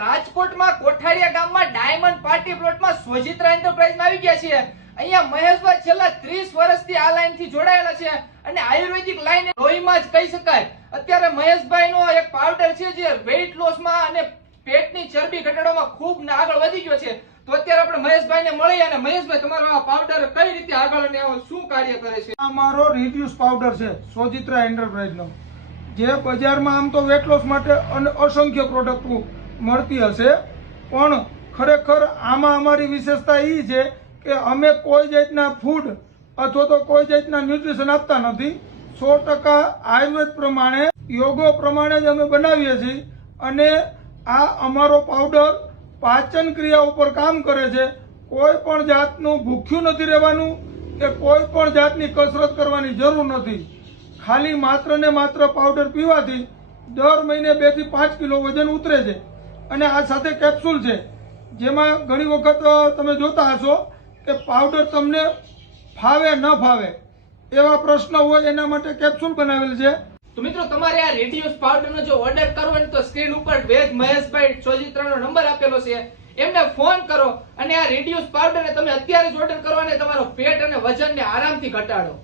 રાજકોટમાં કોઠારિયા ગામમાં diamond party પ્લોટમાં સોજિત્રા એન્ટરપ્રાઇઝમાં આવી ગયા છીએ. અહીંયા મહેશભાઈ છેલ્લા 30 વર્ષથી આ લાઈનથી જોડાયેલા છે અને આયુર્વેદિક લાઈન લોહીમાં જ કહી શકાય. અત્યારે મહેશભાઈનો એક પાવડર છે જે વેઇટ લોસમાં અને પેટની ચરબી ઘટાડવામાં ખૂબ આગળ વધી ગયો છે. તો અત્યારે આપણે મહેશભાઈને મળીએ અને મહેશભાઈ, તમારો આ પાવડર કઈ રીતે આગળ અને શું કાર્ય કરે છે? આ મારો રિડ્યુસ પાવડર છે સોજિત્રા એન્ટરપ્રાઇઝનો જે બજારમાં આમ તો વેટ લોસ માટે અસંખ્ય પ્રોડક્ટો મળતી હશે. પણ ખરેખર આમાં અમારી વિશેષતા એ છે કે અમે કોઈ જાતના ફૂડ અથવા તો કોઈ જાતના ન્યુટ્રિશન આપતા નથી. સો ટકા આયુર્વેદ પ્રમાણે, યોગો પ્રમાણે જ અમે બનાવીએ છીએ અને આ અમારો પાવડર પાચન ક્રિયા ઉપર કામ કરે છે. કોઈ પણ જાતનું ભૂખ્યું નથી રહેવાનું કે કોઈ પણ જાતની કસરત કરવાની જરૂર નથી. ખાલી માત્ર ને માત્ર પાવડર પીવાથી દર મહિને બેથી પાંચ કિલો વજન ઉતરે છે. અને આ સાથે કેપ્સ્યુલ છે. જેમાં ઘણી વખત તમે જોતા હશો કે પાવડર તમને ફાવે, ન ફાવે એવા પ્રશ્ન હોય એના માટે કેપ્સ્યુલ બનાવેલ છે. તો મિત્રો, તમારે આ રેડિયોસ પાવડરનો જો ઓર્ડર કરવો તો સ્ક્રીન ઉપર વેદ મહેશભાઈ ચોજિત્રાનો નંબર આપેલો છે. એમને ફોન કરો અને આ રેડિયોસ પાવડર તમે અત્યારે જ ઓર્ડર કરો અને તમારો પેટ અને વજનને આરામથી ઘટાડો.